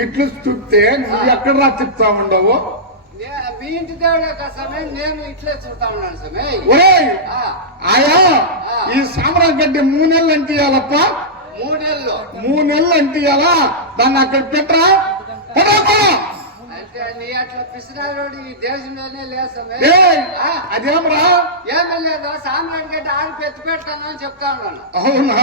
ఇట్లు చూస్తే నువ్వు ఎక్కడ రా చెప్తా ఉండవు? మీ ఇంటి దేవుడే కదా సమయం, నేను ఇట్లే చూస్తా ఉన్నాను సమయం. ఆయా ఈ సామరాజ్ గడ్డి 3 నెలలు అంటే ఇవ్వాలప్ప. 3 నెలలు అంటే ఇవ్వాలా? దాన్ని అక్కడ పెట్టరా అంటే నీ అట్లా పిసినారోడు ఈ దేశంలోనే లేదు సమయం. అదేమరా? ఏమీ లేదు, సామరాజ్ గడ్డి ఆడి పెట్టి పెడతాను అని చెప్తా ఉన్నాను. అవునా?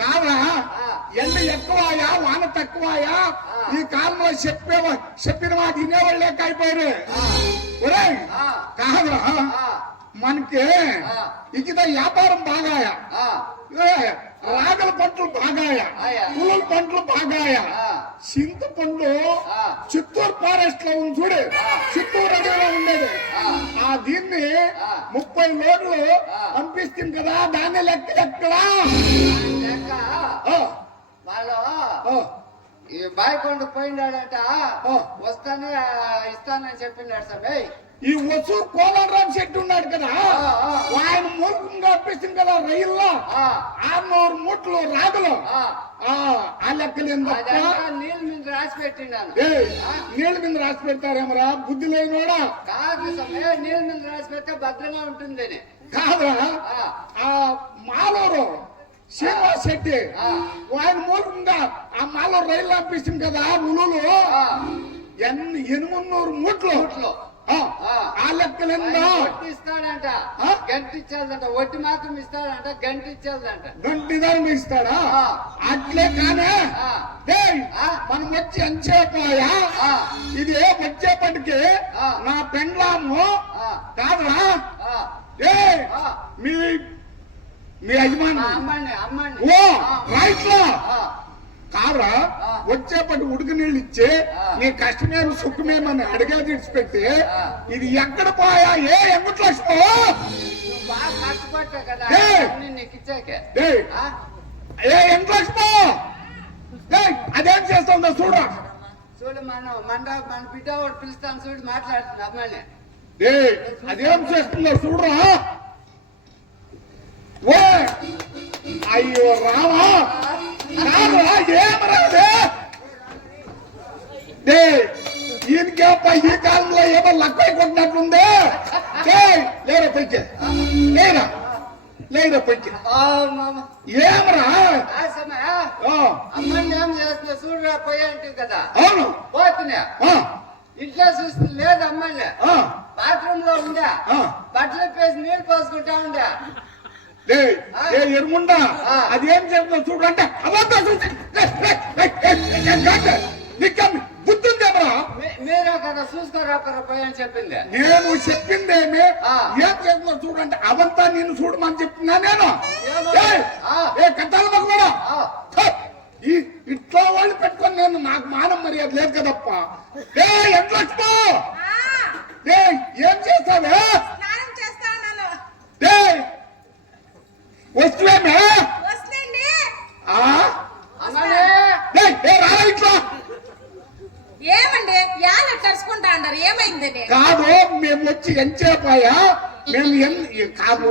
కాదా ఎండ ఎక్కువయా వాన తక్కువయా? ఈ కాలంలో చెప్పిన మాట వినేవాళ్ళు లేక అయిపోయారు. ఒరే కాదురా, మనకి ఇక వ్యాపారం బాగాయా, రాగల పంటలు బాగాయా, పులుల పంటలు బాగాయా. చింతపండు చిత్తూరు ఫారెస్ట్ లో ఉంది చూడు, చిత్తూరు అడవిలో ఉండేది. దీన్ని 30 లోడ్లు పంపిస్తుంది కదా, దాన్ని లెక్క ఎక్కడా? వాళ్ళు ఈ బాయికొండ పోయినాడట, వస్తానే ఇస్తానని చెప్పినాడు సమయ్. ఈ వసూరు కోలారాం చెట్టు ఉన్నాడు కదా, ఆయన మూలంగా అప్పిస్తుంది కదా రైల్లో 600 మూటలు రాగలు. ఆ లెక్కలేదు నీళ్ళ మీద రాసి పెట్టినాను. నీళ్ళ మీద రాసి పెడతారేమరా బుద్ధి లేనివాడా? కాదు సమయ, నీళ్ళ మీద రాసి పెడితే భద్రంగా ఉంటుంది. కాదురా, ఆ మాలూరు శ్రీనివాస్ శెట్టి ఆయన మూలంగా ఆ మాలూరు రైలు అప్పిస్తుంది కదా ఉలులు 800 మూటలు. ఆ లెక్కలేందా? వడ్డీ ఇస్తాడంట, గంట ఇచ్చేదంట. వడ్డీ మాత్రం ఇస్తాడంట, గంట ఇచ్చేదంట. గంటిదారం ఇస్తాడా? అట్లే కానే మనం వచ్చి అంచేపాయా, ఇది వచ్చేపటికి నా పెండ్లాము కాదురా మీ యజమాని ఓ రైట్ లో కారా వచ్చేపటి ఉడికి నీళ్ళు ఇచ్చి నీ కష్టమేమి సుఖమేమని అడిగా తీర్చిపెట్టి ఇది ఎక్కడ పోయా? ఏ ఎంగుట్లో ఏ ఎంట్లో అదేం చేస్తుందో చూడరా. చూడు మన బిడ్డ వాడు పిలుస్తాను చూడు, మాట్లాడుతుంది అమ్మాయిని. అదేం చేస్తుందో చూడరా. ఓ అయ్యో రావా, ఏమరాదే ఈయనకేప ఈ కాలంలో ఏమో లక్కువ కొట్టినట్లుంది. లేరా పైకి, లేరా పైకి. ఏమరా అమ్మాయిని ఏం చేస్తున్నా చూడరా పోయా అంటుంది కదా. అవును పోతున్నా ఇంట్లో చూస్తుంది లేదు అమ్మాయిని, బాత్రూమ్ లో ఉందా, బట్టలు పేసి నీళ్ళు పోసుకుంటా ఉందా. ఎరుముండా అదేం చెప్తా చూడంటే అబద్ధం చూసి బుద్ధిందేమరా? మీరే కదా చూసుకోరా పోయా అని చెప్పింది. నేను చెప్పిందేమి ఏం చేస్తున్నా చూడంటే అవంతా నేను చూడమని చెప్తున్నా నేను. కట్టాల కూడా ఇట్లా వాళ్ళు పెట్టుకొని నేను నాకు మానం మర్యాద లేదు కదప్ప. ఎంత ఏం చేస్తావే? వచ్చి ఎంచేపాయా మేము కాదు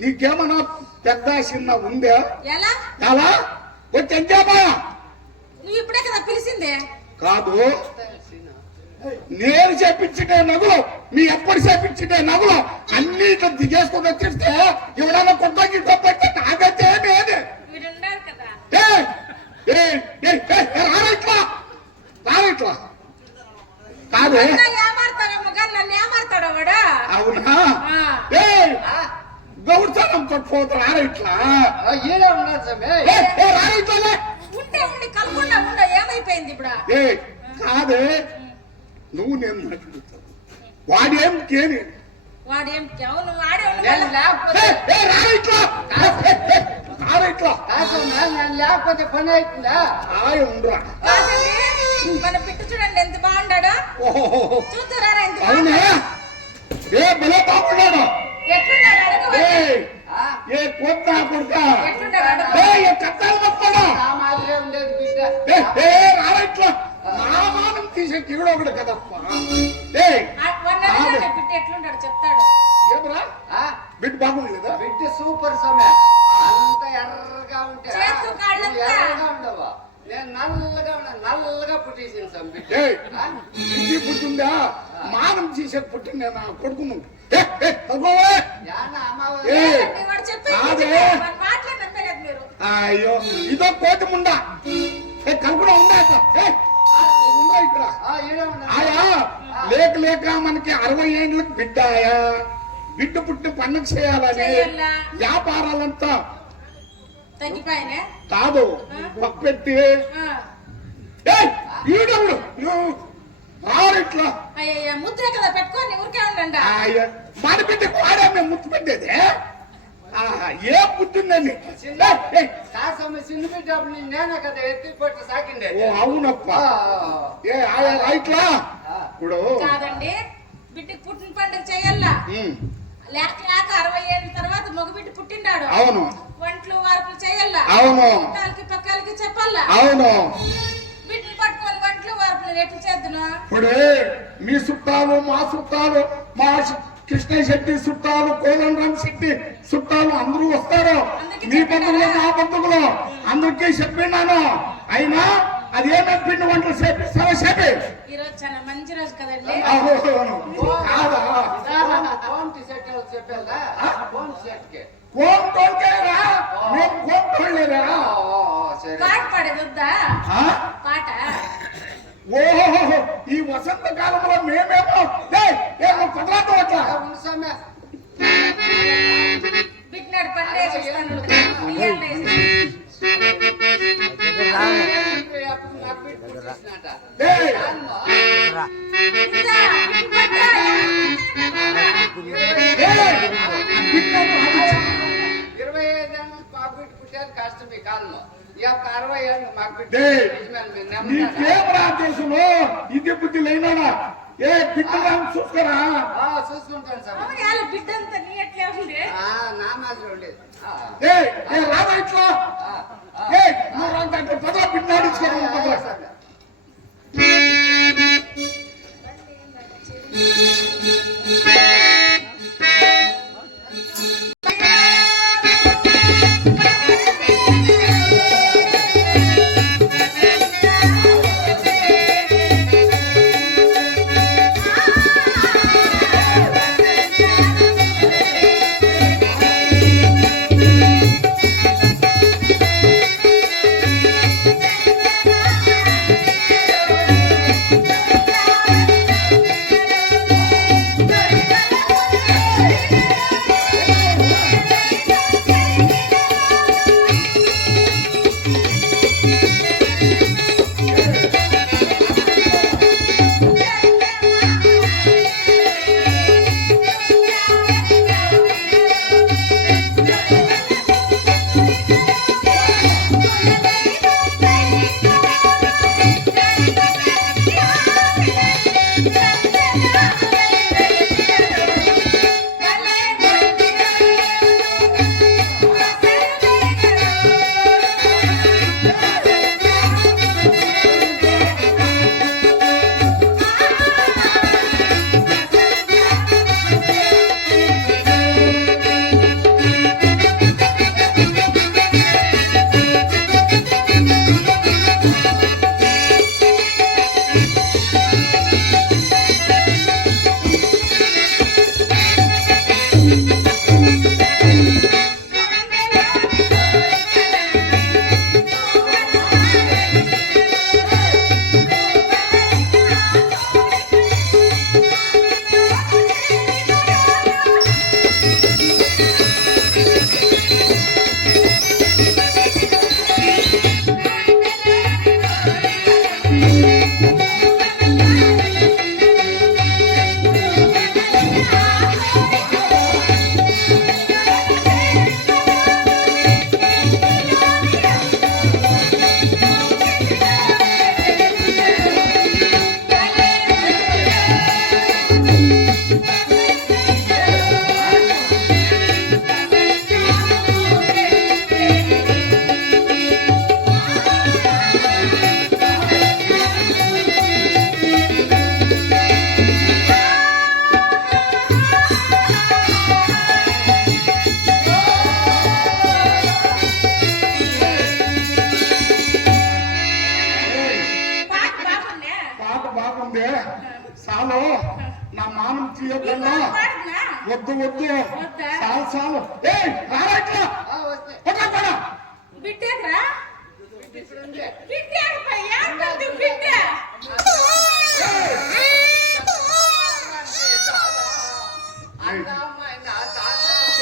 నీకేమన్నా పెద్ద చిన్న ఉందా ఎలా ఎలా వచ్చి ఎంచేపాయా నువ్వు ఇప్పుడే కదా పిలిచిందే కాదు నేను చేపించుంటే నగులు మీ ఎప్పుడు చేపించుంటే నగులు అన్ని ఇట్లా దిగేసుకుని వచ్చిస్తే ఎవడన్నా కొత్త గిట్ట పెట్టి నాకైతే ఏమేది వీడున్నారు కదా రారిట్లా రారిట్లా కాదు ఏమాడతావేమో కానీ నన్ను ఏమాడతాడు వాడు అవునా ఏ గౌరవం కొట్టుకోవద్దు రారిట్లా ఈడే ఉన్నారు స్వామి. రారిట్లా ఉంటే ఉండి కలకుండా ఉండ ఏమైపోయింది ఇప్పుడు ఏ కాదే నువ్వు నేను మాట్లాడుతావు వాడేం కేని వాడేం అవును వాడే నేను లేకపోతే రారిట్లా రారిట్లా కాదు స్వామి, నేను లేకపోతే పని అవుతుందా? ఆయ ఉండరా మన పిట్టు చూడండి ఎంత బాగుండాడు ఓహో చూస్తురారా ఎంత అవునా బాగుండాడు? ఏ భలే బాగున్నాడు ఎట్లున్నాడు అడుగు ఏ ఏ కొత్త కొడుక ఎట్లున్నాడు అడుగు ఏ కట్టాలి తప్పడా నా మాదిరే ఉండేది బిడ్డ. రారట్లా నా మానం తీసే కిగుడు ఒకటి కదప్ప ఏ పిట్టు ఎట్లుంటాడు చెప్తాడు ఏమరా ఆ, బిడ్డ బాగుంది కదా బిడ్డ సూపర్ స్వామి. అంత ఎర్రగా ఉంటే చేతులు కాళ్ళంతా. నువ్వు ఎర్రగా ఉండవా? నేను నల్లగా పుట్టేసాను స్వామి బిడ్డ. ఏ ఆ? ఇంటి పుట్టిందా మానం తీసే పుట్టింది నా కొడుకును తగ్గోవే యాన్న అమావాస్య. ఏ లేదండి, వాడు చెప్పేది కాదే. నిజమే. వాడి మాటలే నమ్మలేదు మీరు అయ్యో ఇదో కోటి ముండా ఏ కలుపుడా ఉందా ఉందా ఇక్కడ ఈడే ఉన్నా. ఆయా లేక లేక మనకి 60 ఏళ్ళకి బిడ్డ ఆయా బిడ్డ పుట్టి పండుగ చేయాలని చెయ్యాలా? వ్యాపారాలంతా తగ్గిపోయినే కాదు పక్కెట్టి ఈడవుడు రారిట్లా అయ్యయ్య ముద్రే కదా పెట్టుకొని ఊరికే ఉండండి మన బిడ్డకు వాడే మేము ముత్తు పెట్టేది ఏ పుట్టిందని కాదు స్వామి, చిన్న బిడ్డ అప్పుడు నేనే కదా ఎత్తి పట్టి సాకిండే. ఓ అవునప్ప ఏ ఆయా రైట్లా ఇప్పుడు కాదండి బిడ్డకి పుట్టిన పండుగ చెయ్యాలా ఉమ్, లేక లేక 60 ఏళ్ళ తర్వాత మగ బిడ్డ పుట్టిండాడు అవును వంటలు వార్పులు చెయ్యాలా అవును. చుట్టాలకి పక్కలకి చెప్పాలా అవును బిడ్డలు పట్టుకొని వంటలు వార్పులు ఎట్లు చేద్దును ఇప్పుడే మీ చుట్టాలు మా చుట్టాలు మా కృష్ణ శెట్టి చుట్టాలు కోదండరాం శెట్టి చుట్టాలు అందరూ వస్తారు మీ బంధువులు మా బంధువులు అందరికీ చెప్పినాను అయినా అదేమో పిండి వంటలు చేపిస్తారో చెప్పి ఈ రోజు చాలా మంచి రోజు కదండి కాదా ఫోన్ సెట్ చెప్పేదా? ఫోన్ సెట్ కి కోన్ తోలుకేరా మేము కోన్ తోలేరా సరే. పాట పాడేది వద్దా పాట ఓహో ఈ వసంత కాలంలో మేమేమో పదరాటం అట్లా ఉండు స్వామి. బిడ్నాడు పండే చూస్తాను ఇయ్యాలి. అప్పుడు నాకు బిడ్డ పుట్టేసినట. ఏయ్, కాదమ్మా. ఇందా, బిడ్డ పట్టు. ఏయ్, బిడ్డను 25 ఏళ్ళు మాకు బిడ్డ పుట్టేది కష్టమే కాదమ్మా. ఈ యొక్క 60 ఏళ్ళు మాకు బిడ్డ ఏయ్, నిజమేనా? మీరు నమ్ముతారా? నీకేమరా దేశంలో ఇది బుద్ధి లేనాడా ఏ బిడ్డలు చూసుకోరా చూసుకుంటాను సార్. అవును, వాళ్ళ బిడ్డ అంతా నీ ఎట్లే ఉంది నా మాదిరి ఉండేది. ఏ రాదా ఇట్లా ఏ నువ్వు రాంటే పదరా బిడ్డ పదరా సరే. Thank you. నా మానం తీయకుండా పాడుతున్నా? వద్దు వద్దు వద్దా? చాలు చాలు ఏయ్ రారా ఇట్లా వస్తే పట్ట పడ బిడ్డేదిరా? ఇప్పుడు ఉంది. బిడ్డేది పయ్యా, పెద్ద బిడ్డ. అందమైన తాత,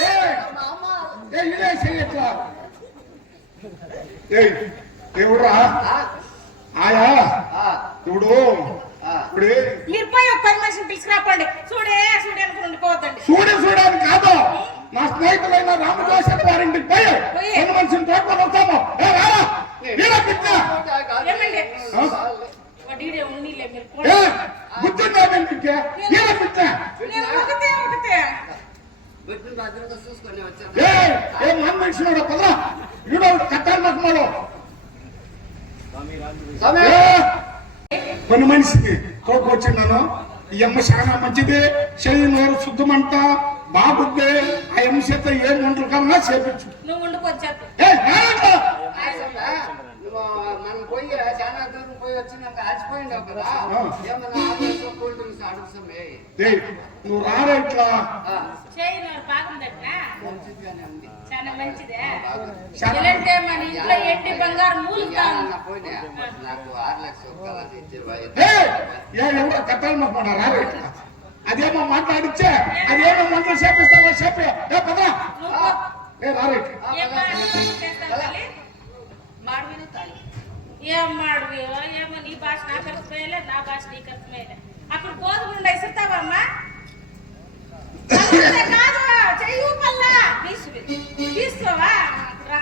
ఏయ్ మామ. ఏయ్ ఇదే చెయ్యట్లా ఏయ్ ఎవడురా ఆ, ఆయా ఆ, ఇప్పుడు ఆ. ఇప్పుడు మీరు పోయి ఒక 10 మనిషిని పిలుచుకురాపండి. చూడే అనుకుని ఉండిపోవద్దండి. చూడని కాదు నా స్నేహితులైన రామదాసన్ వారింటికి పోయి పోయి. కొన్ని మనిషిని తోడుకొని వస్తాము ఏ రారా ఇలా పెట్టినా ఏమండి? ఆ? డీడే ఉన్నీలే మీరు ఏ పోండి. గుర్తుందా మీకు ఇలా పెట్టినా నేను ఒకతే. బిడ్డను భద్రంగా చూసుకొని వచ్చాను. ఏ మన మనిషినాడు పదా ఈడో కట్టాలి నాకు మాలో స్వామి, కొన్ని మనిషికి తోడుకొచ్చిండాను ఈ అమ్మ చాలా మంచిది చెయ్యి నోరు శుద్ధమంట బాగుంది ఆ అమ్మ చేత ఏం వంటలు కన్నా చేపించు నువ్వు ఉండుకొచ్చాకు. ఏ రారా నువ్వు మనం పోయి చాలా దూరం పోయి వచ్చినాక అలసిపోయినావు కదా, ఆ. ఏమన్నా ఆలోచన కూల్ డ్రింక్స్ అడుగుతామే. ఏయ్ నువ్వు రారా ఇట్లా చేయి నోరు బాగుందట్నా? మంచిదిగానే ఉంది. చాలా మంచిదే. చాలా- ఎలాంటే మన ఇంట్లో ఎండి బంగారం మూలుతాను. ఏమన్నా పోయినా నాకు 6 లక్షలు కావాలి ఇచ్చేవాయి. ఎవరో కట్టాలి మాకు మన రారా ఇట్లా అదేమో మాట్లాడిచ్చే అదేమో మంటలు చేపిస్తావో చెప్పే ఏ పదా నువ్వు ఏ రారా ఇట్లా ఏం చేస్తావు తల్లి? ఏం మాడువేవో ఏమో నీ భాష నాకు అర్థమయ్యలే, నా భాష నీకు అర్థమయ్యలే. అక్కడ గోధుమలు ఇస్తావమ్మా? కాదు చెయ్యి పల్లా తీసుకోవా? రా.